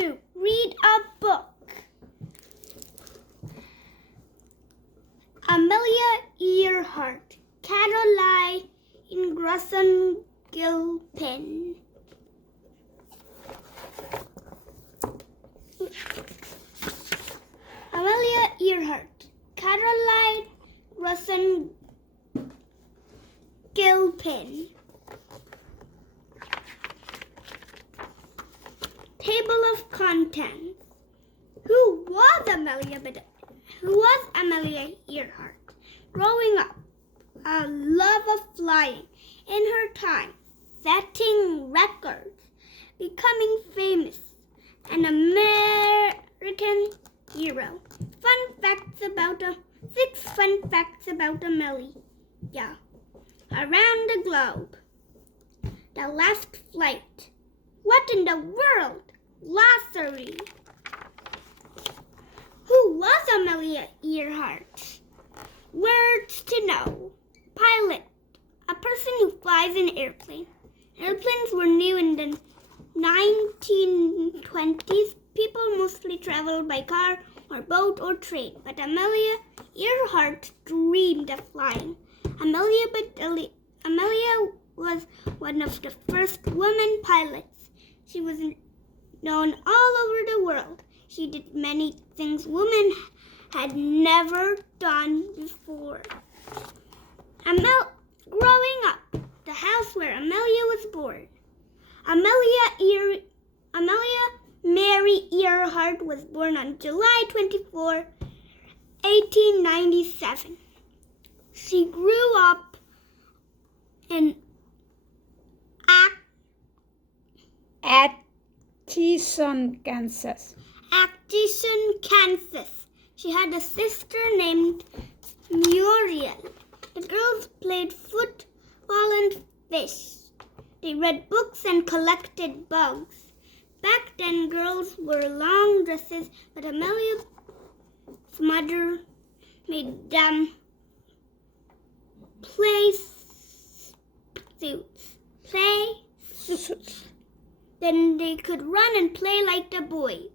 to read a book. Amelia Earhart, Caroline Crosson Gilpin. Amelia Earhart, Caroline Crosson Gilpin. Table of contents. Who was Amelia Earhart? Growing up, a love of flying in her time, setting records, becoming famous, an American hero. 6 fun facts about Amelia. Around the globe. The last flight. What in the world? Glossary. Who was Amelia Earhart? Words to know. Pilot. A person who flies an airplane. Airplanes were new in the 1920s. People mostly traveled by car or boat or train, but Amelia Earhart dreamed of flying. Amelia was one of the first women pilots. She was known all over the world. She did many things women had never done before. Growing up, the house where Amelia was born. Amelia Mary Earhart was born on July 24, 1897. She grew up in Atchison, Kansas. She had a sister named Muriel. The girls played football and fished. They read books and collected bugs. Back then, girls wore long dresses, but Amelia's mother made them play suits. Then they could run and play like the boys.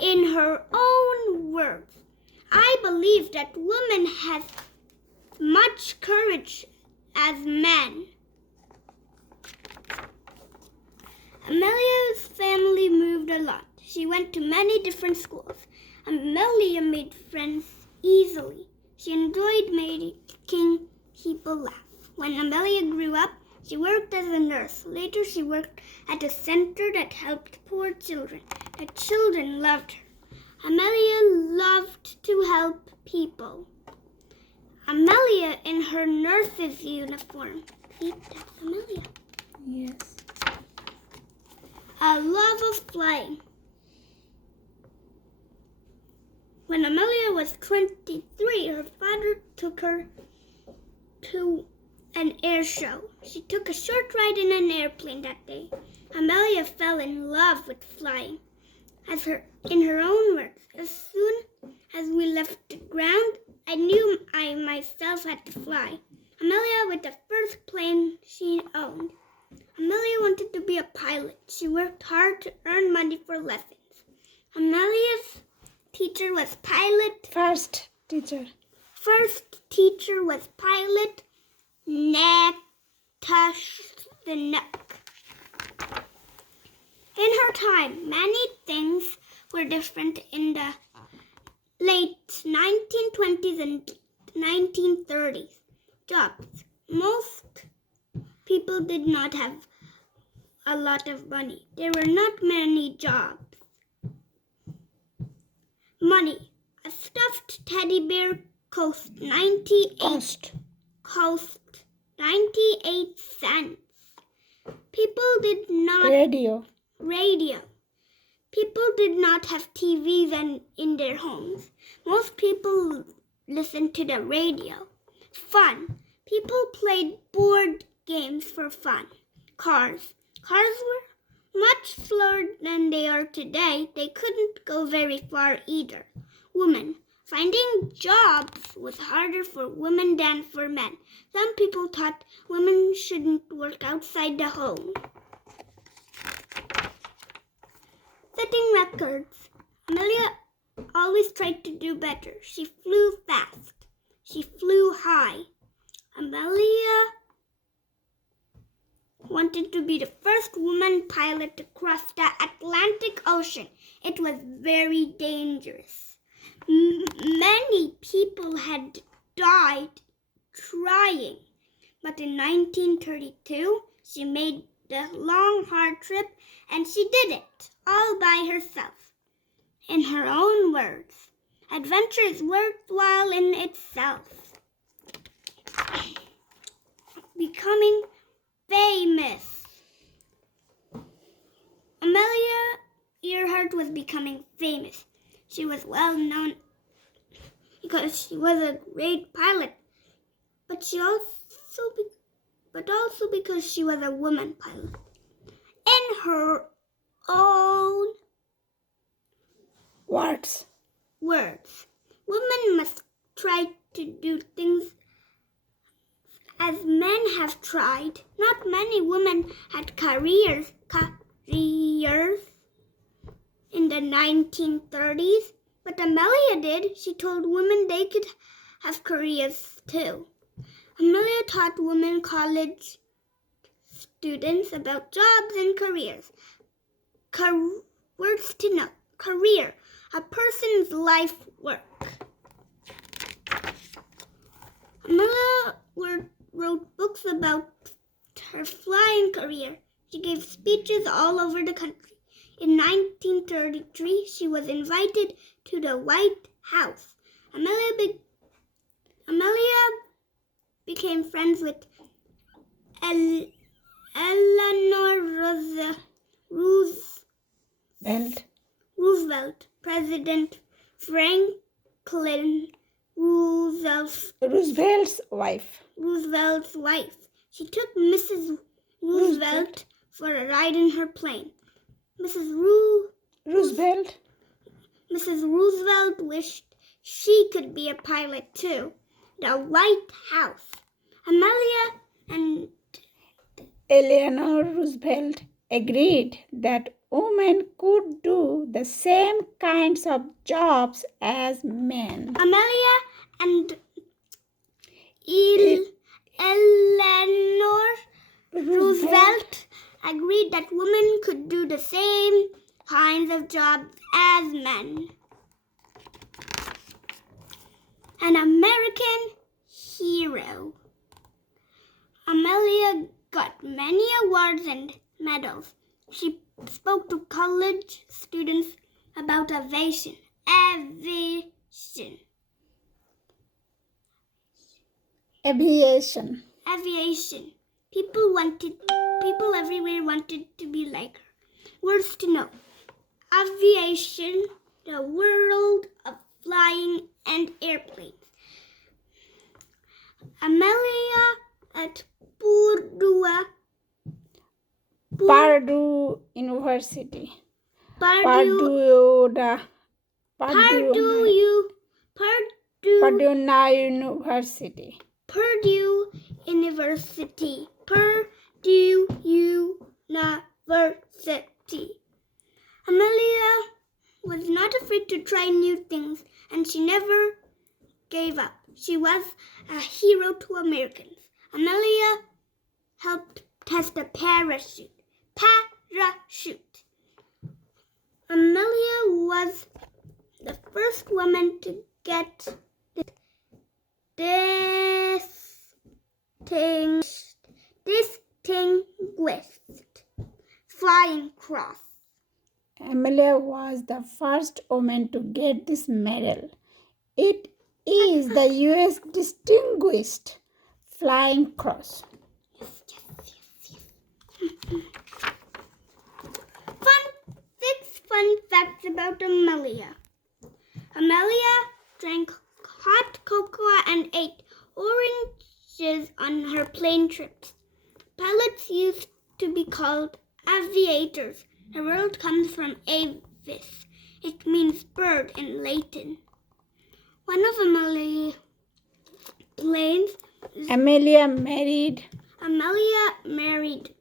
In her own words, I believe that women have much courage as men. Amelia's family moved a lot. She went to many different schools. Amelia made friends easily. She enjoyed making people laugh. When Amelia grew up, she worked as a nurse. Later, she worked at a center that helped poor children. The children loved her. Amelia loved to help people. Amelia in her nurse's uniform. Pete, that's Amelia. Yes. A love of flying. When Amelia was 23, her father took her to an air show. She took a short ride in an airplane that day. Amelia fell in love with flying. In her own words, as soon as we left the ground, I knew I myself had to fly. Amelia with the first plane she owned. Amelia wanted to be a pilot. She worked hard to earn money for lessons. Amelia's teacher was First teacher was pilot Natasha. In her time, many things were different in the late 1920s and 1930s. Jobs. Most people did not have a lot of money. There were not many jobs. Money. A stuffed teddy bear cost 98 cents. People did not radio. People did not have TVs in their homes. Most people listened to the radio. Fun. People played board games for fun. Cars. Cars were much slower than they are today. They couldn't go very far either. Women. Finding jobs was harder for women than for men. Some people thought women shouldn't work outside the home. records. Amelia always tried to do better. She flew fast. She flew high. Amelia wanted to be the first woman pilot to cross the Atlantic Ocean. It was very dangerous. Many people had died trying. But in 1932, she made the long, hard trip, and she did it all by herself. In her own words, adventure is worthwhile in itself. Becoming famous. Amelia Earhart was becoming famous. She was well known because she was a great pilot, but also because she was a woman pilot. In her own Words. women must try to do things as men have tried. Not many women had careers in the 1930s, but Amelia did. She told women they could have careers too. Amelia taught women college students about jobs and careers. Words to know. Career, a person's life work. Amelia wrote books about her flying career. She gave speeches all over the country. In 1933, she was invited to the White House. Amelia became friends with Eleanor Roosevelt, President Franklin Roosevelt's wife. She took Mrs. Roosevelt for a ride in her plane. Mrs. Roosevelt wished she could be a pilot too. The White House. Amelia and Eleanor Roosevelt agreed that women could do the same kinds of jobs as men. Amelia and Eleanor Roosevelt agreed that women could do the same kinds of jobs as men. An American hero. Amelia got many awards and medals. She spoke to college students about aviation. People everywhere wanted to be like her. Words to know. Aviation, the world of flying and airplanes. Amelia at Purdue University. Purdue University. Amelia was not afraid to try new things, and she never gave up. She was a hero to Americans. Amelia helped test a parachute. Amelia was the first woman to get distinguished Flying Cross. Amelia was the first woman to get this medal. It is the U.S. Distinguished Flying Cross. Six fun facts about Amelia. Amelia drank hot cocoa and ate oranges on her plane trips. Pilots used to be called aviators. The word comes from avis. It means bird in Latin. One of Amelia's planes. Amelia married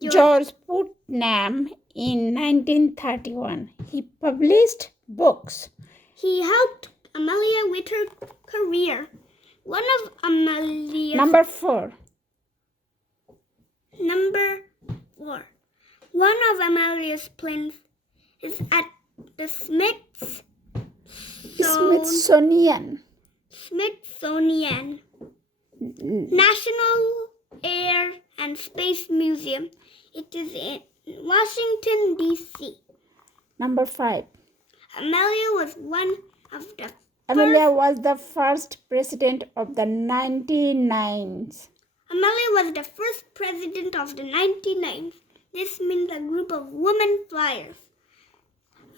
George Putnam in 1931. He published books. He helped Amelia with her career. One of Amelia's Number 4. One of Amelia's planes is at the Smithsonian. National Air and Space Museum. It is in Washington, D.C. Number 5. Amelia was the first president of the 99s. Amelia was the first president of the 99s. This means a group of women flyers.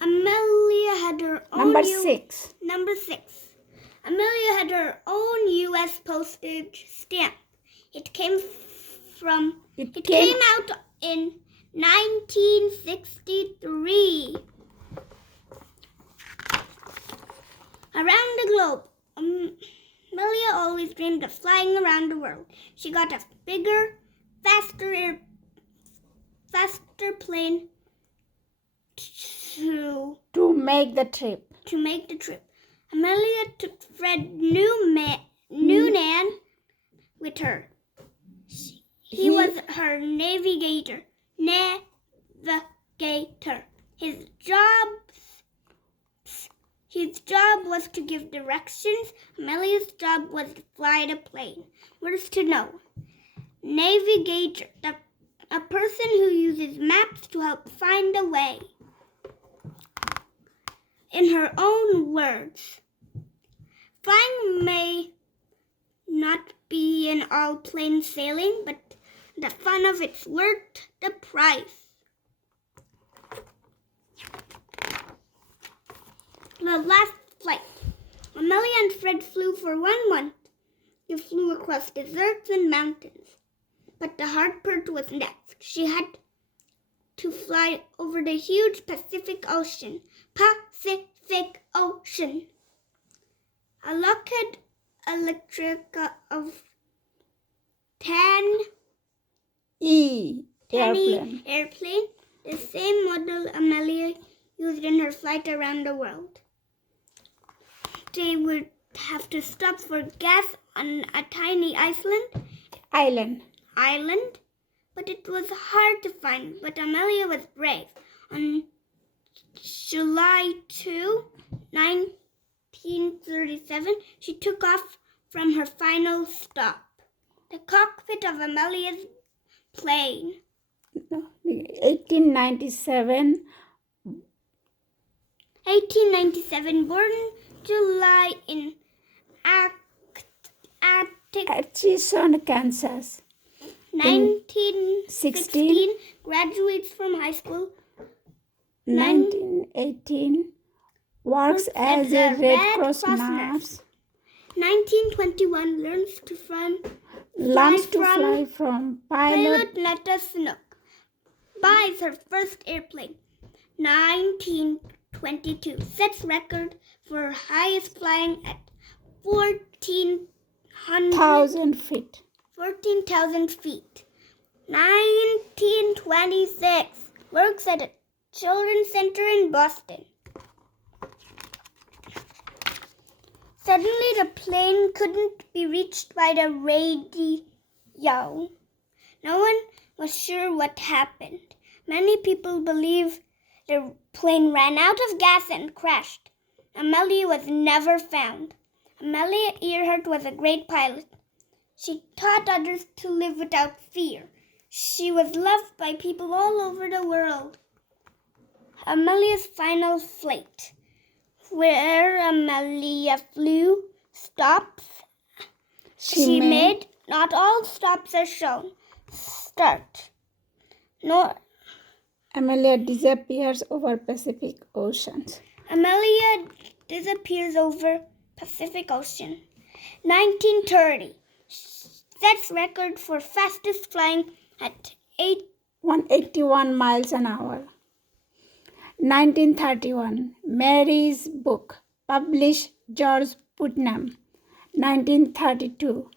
Amelia had her own... Number 6. Amelia had her own U.S. postage stamp. It came out in 1963. Around the globe, Amelia always dreamed of flying around the world. She got a bigger, faster plane to make the trip. Amelia took Fred Noonan with her. He was her navigator. His job was to give directions. Amelia's job was to fly the plane. Words to know. Navigator, a person who uses maps to help find a way. In her own words, flying may not be in all plain sailing, but the fun of it's worth the price. The last flight. Amelia and Fred flew for 1 month. They flew across deserts and mountains. But the hard part was next. She had to fly over the huge Pacific Ocean. A Lockheed Electrica of 10E airplane, the same model Amelia used in her flight around the world. They would have to stop for gas on a tiny island, but it was hard to find. But Amelia was brave. On July 2, 1937, she took off from her final stop, the cockpit of Amelia's plane. 1897, born July in Atchison, Kansas. 1916, graduates from high school. 1918, works as a Red Cross nurse. 1921, learns to fly from pilot. Netta Snook. Buys her first airplane. 1922, sets record for highest flying at 14,000 feet. 1926, works at a children's center in Boston. Suddenly, the plane couldn't be reached by the radio. No one was sure what happened. Many people believe the plane ran out of gas and crashed. Amelia was never found. Amelia Earhart was a great pilot. She taught others to live without fear. She was loved by people all over the world. Amelia's final flight. Where Amelia flew, stops she made. Not all stops are shown. Start. Amelia disappears over Pacific Oceans. Amelia disappears over Pacific Ocean. 1930. Sets record for fastest flying at 181 miles an hour. 1931. Mary's book. Published George Putnam. 1932.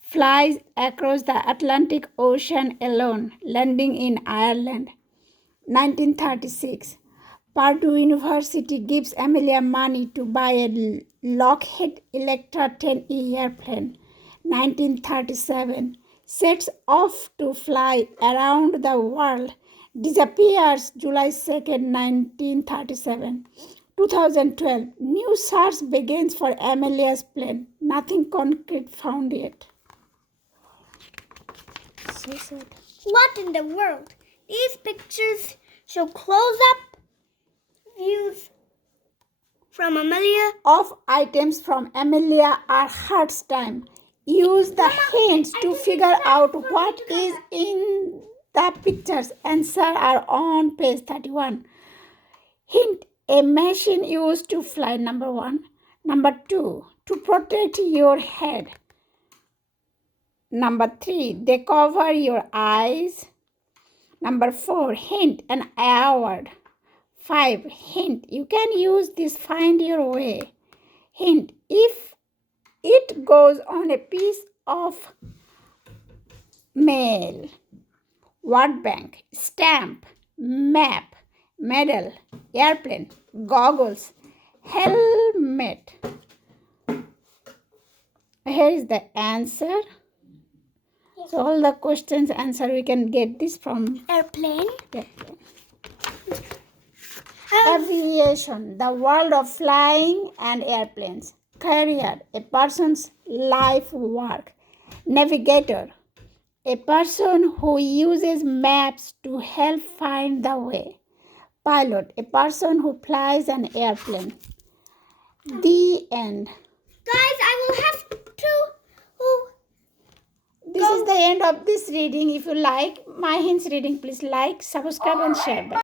Flies across the Atlantic Ocean alone, landing in Ireland. 1936. Purdue University gives Amelia money to buy a Lockheed Electra 10E airplane. 1937. Sets off to fly around the world. Disappears July 2nd, 1937. 2012. New search begins for Amelia's plane. Nothing concrete found yet. So sad. What in the world? These pictures show close-up views from Amelia. Of items from Amelia Earhart's time. Use the hints to figure out what is in the pictures. Answer are on page 31. Hint: a machine used to fly, number 1. Number 2, to protect your head. Number 3, they cover your eyes. Number 4, hint: an award. 5, hint: you can use this, find your way. Hint: if it goes on a piece of mail. Word bank, stamp, map, medal, airplane, goggles, helmet. Here is the answer. So all the questions answer we can get this from Airplane. airplane. Aviation, the world of flying and airplanes. Career, a person's life work. Navigator, a person who uses maps to help find the way. Pilot, a person who flies an airplane. The end. Guys, I will have to... This is the end of this reading. If you like my hints reading, please like, subscribe and share. Bye.